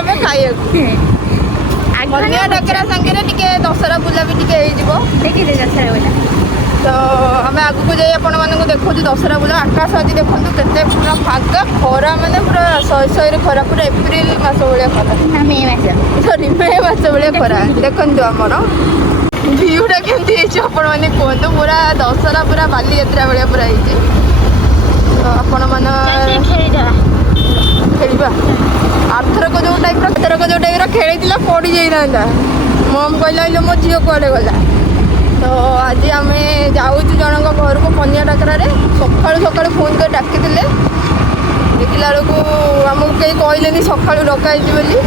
आम खाइए कन्या डकरा सांगे टिके दशहरा बुला भी टिके देखिए दशहरा बुला तो आम आगू को जाई आपण मानक देखो दशहरा बुला आकाश आज देखो केते पूरा फागा खरा माने पूरा शहे खरा पूरा एप्रिल मास भाया खरा मे मास सॉरी मे मास भाया खरा देखो आमर भ्यूटा केमती आपण मैंने कहतु पूरा दशहरा पूरा बाली यात्रा भाया पूरा तो आपण मान खेल आरथरक जो टाइप खेली पड़ी जाइना मम कहला मो झील कड़े गला तो आज आम जाऊँ जनक घर को कन्या डाकरा सका सका फोन कर डाकी देखला बेलू आमको कहीं कहले सका डकाई बोली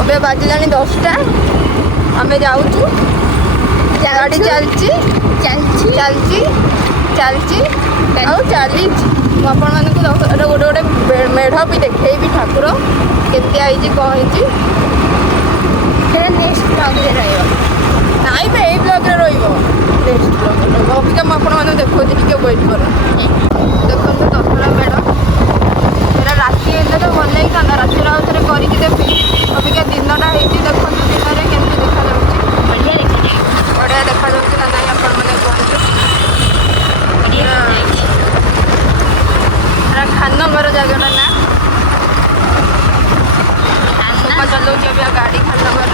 अब बाजिला 10टा आम जाऊँ गाड़ी चलती चली आपण गोटे गोटे मेढ़ भी देखी ठाकुर केमती आई कौन नेक्स्ट ब्लॉग नाई बे यही ब्लॉग नेक्स्ट ब्लॉग अबिका मुझे देखो वेट कर देखो दशहरा मेढ़ एरा राति हेल्ले तो भल लगी था राति आउे करके देवी अबिका दिनटा होती देखो दिन में केमती देखा बढ़िया देखा ना नहीं आपण मैंने कहते खानगर जगह ना चलाऊ गाड़ी खानगर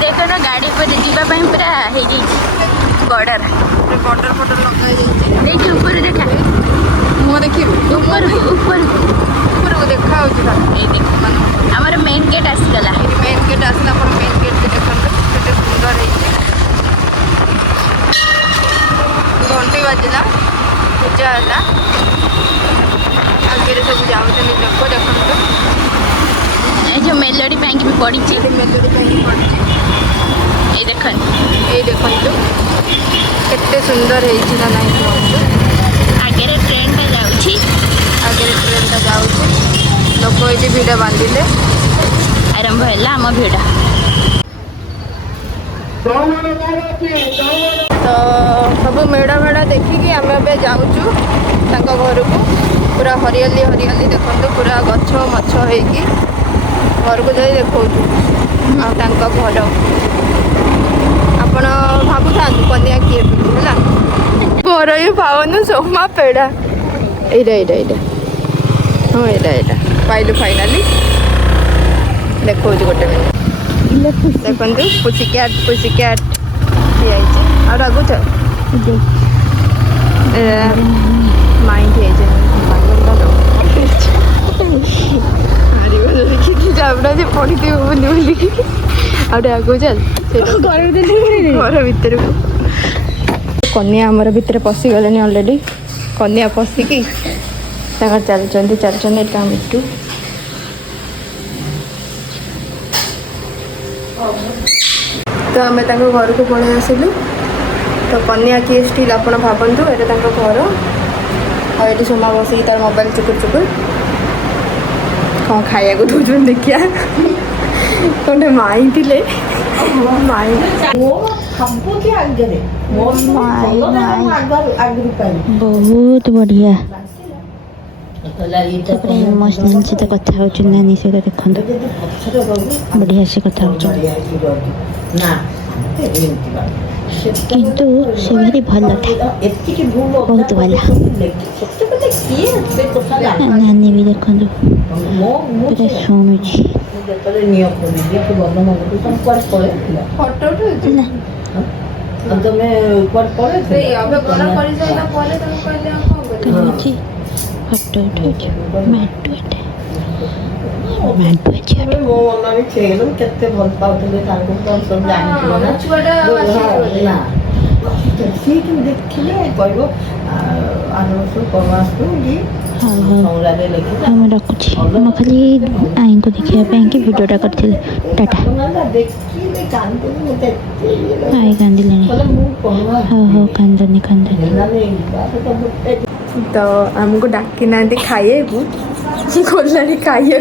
देख ना गाड़ी पर जावाई पूरा बॉर्डर बॉर्डर फटर लगे ऊपर देखा मुँह देखी ऊपर को देखा आमर मेन गेट आसीगला मेन गेट आसला मेन गेट देखो केते सुंदर घंटी बाजिला पूजा है आगे सब जाऊँ लोक देखो ये जो मेलोडी बैंक भी पड़ी मेलोडी बैंक पड़ी ये देखो केते सुंदर है ना आगे ट्रेन जाऊँ लोक ये भिड़ बांधिले आरंभ है आम भिड़ तो सब मेढ़ भेड़ देखिकी आम ए जाऊँ घर को पूरा हरियाली देखते पूरा गछ मछ होगी घर को जाई देखो घर आपण भावु था कन्या किए है घर ही पावन सोमा पेड़ा यहाँ हाँ यहाँ पाइलु फाइनाली देखो गोटे देखो पुसी कैट और आगु माइंड जाबड़ा जे पड़ी थी बुली बुलिकी आगे आगो चल घर भितर कन्या आमर भितर पशि गले अलरेडी कन्या पशिकी चलते मिट्टू तो आम घर को पलि आसलु तो कन्या किए स्टिल आप भावतु यहाँ घर और ये सोमा बस तार मोबाइल चुकुर कौन खाया को दौन देखिया गोटे माई थे माई बहुत बढ़िया इमोशनल सहित कथा हो नानी सहित देखो बढ़िया से कथा हो किंतु से भारी भल था बहुत भल नानी भी देखो पूरा शुणुची रखुची खाली आई को देखापी भिडियोटा कर टाटा आई कांदिले हाँ कांदनी तो आमको डाकी ना खाए गलानी खाए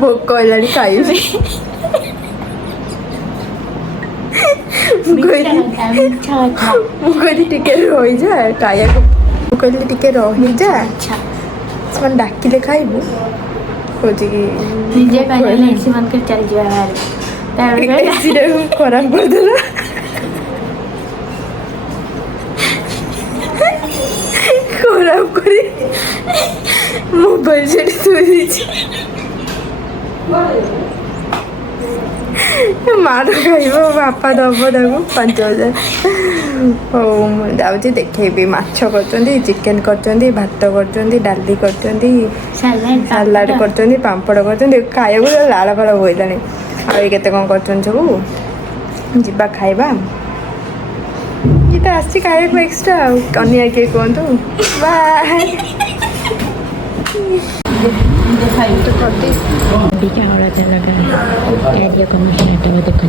भोक है खाई मुझे टिके रही जा खाया कहली टिके रही जा ସେମାନେ ଡାକିଲେ ଖାଇବୁ କହୁଛି କି ନିଜେ କହିଲେ ସେମାନଙ୍କୁ ଚାଲିଯିବା ବାହାରେ ଏସିରେ ଖରାପ କରିଦେଲା ଖରାପ କରି ମୋବାଇଲ ସେଠି ଥୋଇ ଦେଇଛି ମାଡ଼ ଖାଇବ ବାପା ଦବ ତାକୁ 5,000 ହଉ ମୁଁ ଯାଉଛି ଦେଖେଇବି ମାଛ କରୁଛନ୍ତି ଚିକେନ କରୁଛନ୍ତି ଭାତ କରୁଛନ୍ତି ଡାଲି କରୁଛନ୍ତି ସାଲାଡ଼ କରୁଛନ୍ତି ପାମ୍ପଡ଼ କରୁଛନ୍ତି ଖାଇବାକୁ ଲାଳ ଫାଳ ବୋଇଲାଣି ଆଉ ଏ କେତେ କ'ଣ କରୁଛନ୍ତି ସବୁ ଯିବା ଖାଇବା ଇଏ ତ ଆସିଛି ଖାଇବାକୁ ଏକ୍ସଟ୍ରା ଆଉ କନିଆ କିଏ କୁହନ୍ତୁ ବାଏ औरत लगा कार्य को स्टार्ट हो देखो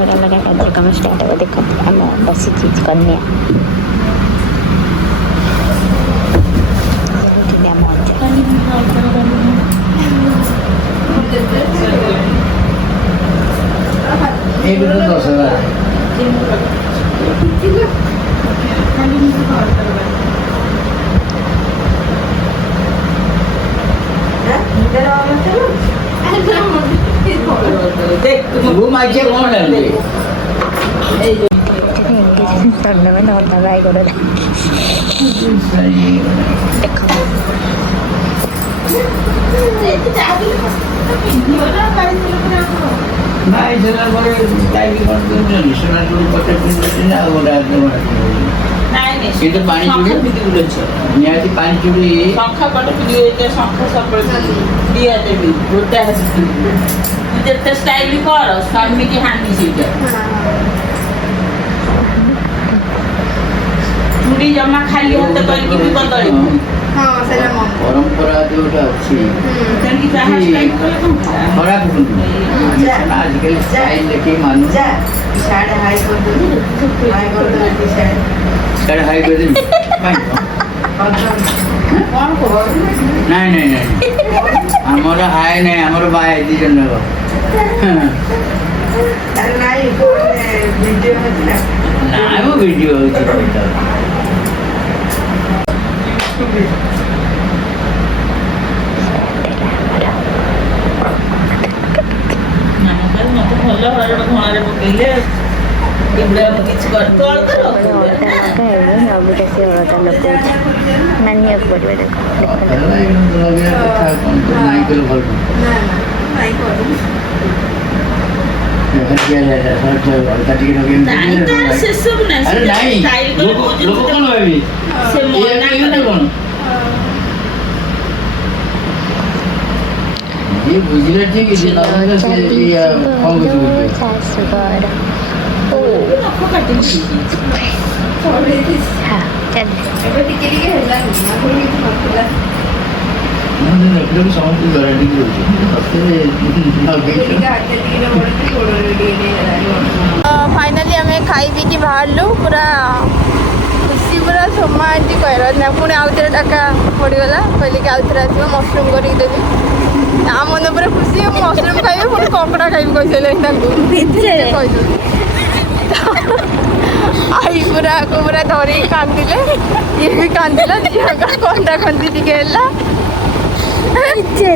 औरत लगा कार्यक्रम स्टार्ट हो देखो आम बसी चीज कन्या itu pani curi niati pani curi sangka pada video itu sangka seperti dia tapi buta hasil itu tes style kor sami ki hani sih curi jama khali hatta କରିକି ବି ବଦଳିବ ହଁ ସେଟା ମନ ପରମ୍ପରା ଯୋଉଟା ଅଛି ସେମିତି ଯାହା ଷ୍ଟାଇଲ କଲେ ଖରାପ ହୁଅନ୍ତି ଆଜିକାଲି ଷ୍ଟାଇଲ ଦେଖି ମାନୁ ସାଡେ ହାଇ କରିଦେବି ସାଡେ ହାଇ କରିଦେବି ନାଇଁ ନାଇଁ ନାଇଁ ଆମର ହାଇ ନାଇଁ ଆମର ବାଏ ଦି ଜଣ ଯାକ ନାଇଁ ମୁଁ ଭିଡିଓ ହଉଛି ମତେ ଭଲ ହରଡ଼ ଧଣାରେ ପକେଇଲେ ଏଗୁଡ଼ା କିଛି ମାନିବାକୁ ପଡ଼ିବ ଦେଖ ସେସବୁ ନାହିଁ ଲୋକ କଣ ଭାବି ये बुझले ठीक है ना से ये कौन बुझले ଶାଶୁଘର नखो काटी ହଁ ଚାଲ ଏବେ ଟିକେ ଟିକେ ହେଲାନି ଆଗରୁ କିଛି ନଥିଲା ମାନେ ଏକଦମ ସମସ୍ତ ଗ୍ୟାରେଣ୍ଟି ଦଉଛି फाइनाली आम खाई पीकी बाहरलु पूरा खुशी पूरा सोमा आंटी कहना पुणी आउ थे डाका पड़गला कहले कि आउ थे आस मसरूम करके देवी आ मन पूरा खुशी मसरूम खाइबे पुणी कपड़ा खाइबे कहते आई पूरा को पूरा धरी कांदिले ये भी कांदिला झील कंधा खंदी टिके से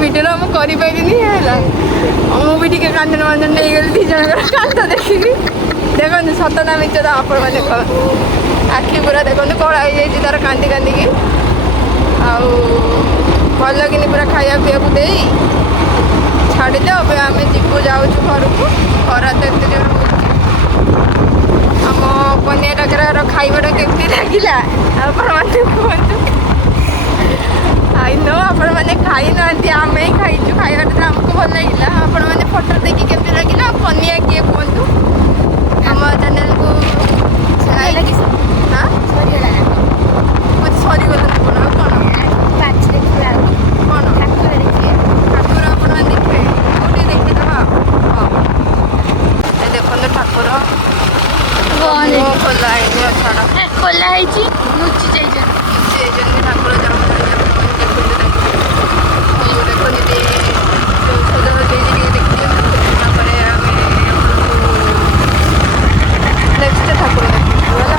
भिडियो मुझे कर मुझे कांदन वांदन नहीं गली दी जन कांद देखी देखो सतना मिच तो आप देख आखि पूरा देखो कला हो जाए तार कांदी कांदिकी भल कि पूरा खाया पीवा दे छाड़दे अब आम जीवु जाऊँ घर को खरा तो एत जोर आम पनिया डाकरार खाइबाटा केमती लगिला आपण मैंने कहतु आई नो आपण मैंने खाई ना आम ही खाइचु खाइबा तो आमको भल लगे आपण मैंने फोटो देखी केमती लगिला पनिया किए कहतु आम चैनल को हाँ मुझे सरी गल कौन कौन कौन ठाकुर आपण मैंने देखिए कौटे देखिदेवा हाँ देखो ठाकुर खोला है छाड़ ଖୋଲା ହେଇଛି ଲୁଚି ଯାଇଛନ୍ତି ଠାକୁର ଜନ୍ମ ଦେଖନ୍ତୁ ଔଷଧ ଦେଇକି ଦେଖିଦିଅନ୍ତୁ ତାପରେ ଆମେ ନେକ୍ସଟ ଠାକୁର ଦେଖିବୁ ହେଲା।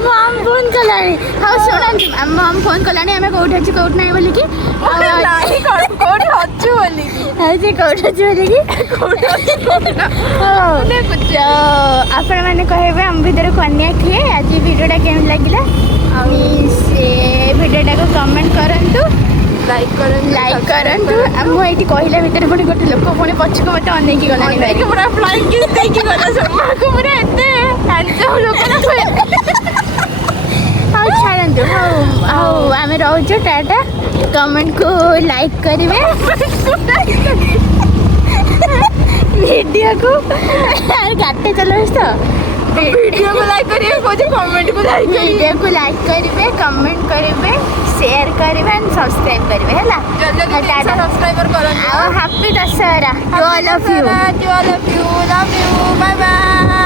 मम फोन कलानी हाँ शुणु मम फोन कलानी आम कौट अच्छी कौट ना बोल कि कौटी अच्छु बोली से कौट अच्छी बोल कि आपण मैंने कहे आम भितर कन्या किए आज वीडियोटा केम लगे वीडियोटा को कमेंट करूँ लाइक करंतु मुझे कहला भितर पुणी गोटे लोक पुणी पछक मत अनेक गला पूरा फ्लाइंग किस देकी गला को पूरा एते हैंडसम लोक हाँ छाड़ू हाँ आम रोचु टाटा कमेंट को लाइक करेंगे वीडियो को गाते चलो तो वीडियो को लाइक करिए कमेंट को लाइक वीडियो को लाइक करेंगे कमेंट करेंगे शेयर करेंगे एंड सब्सक्राइब करेंगे है सब्सक्राइबर करो happy Dussehra to all of you love you bye bye